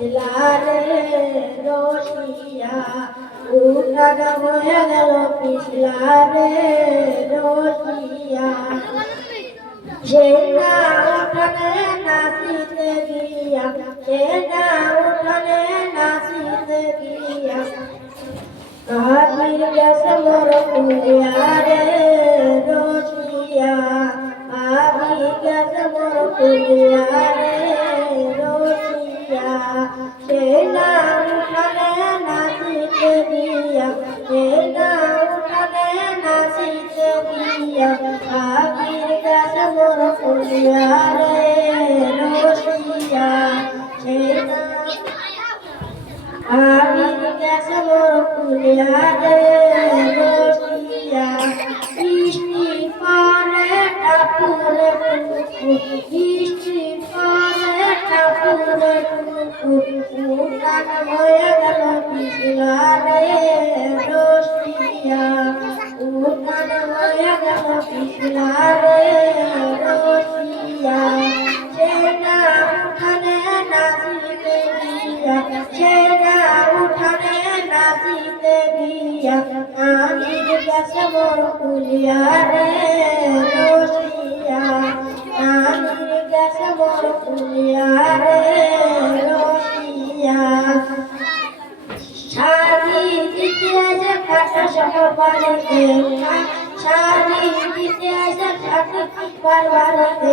পিছলারে রসিয়া উঠান হয়ে গেল পিছলারে রসিয়া সেনা উঠানে নাচিতে গিয়া সেনা উঠানে নাচিতে গিয়া কাহির গেছে মোর কুলিয়ারে রসিয়া আহি গেছে মোর কুলিয়ারে রসিয়া সেনা উঠানে নাচিতে গিয়া সেনা উঠানে নাচিতে গিয়া কাহির গেছে মোর কুলিয়ারে রসিয়া সেনা আবির গেছে মোর কুলিয়ারে রসিয়া বৃষ্টি পরে ঠাকুরে বৃষ্টি পরে ঠাকুরে উঠান হয়ে গেল পিছলারে রসিয়া উঠান হয়ে গেল পিছলারে রসিয়া সেনা উঠানে নাচিতে গিয়া সেনা উঠানে নাচিতে গিয়া আমির গেছে মোর কুলিয়ারে রসিয়া আমির গেছে মোর কুলিয়ারে রসিয়া শাড়ি দিতে যে কাটা সবার বাড়িতে শাড়ি দিতে যে কাটা সবার বাড়িতে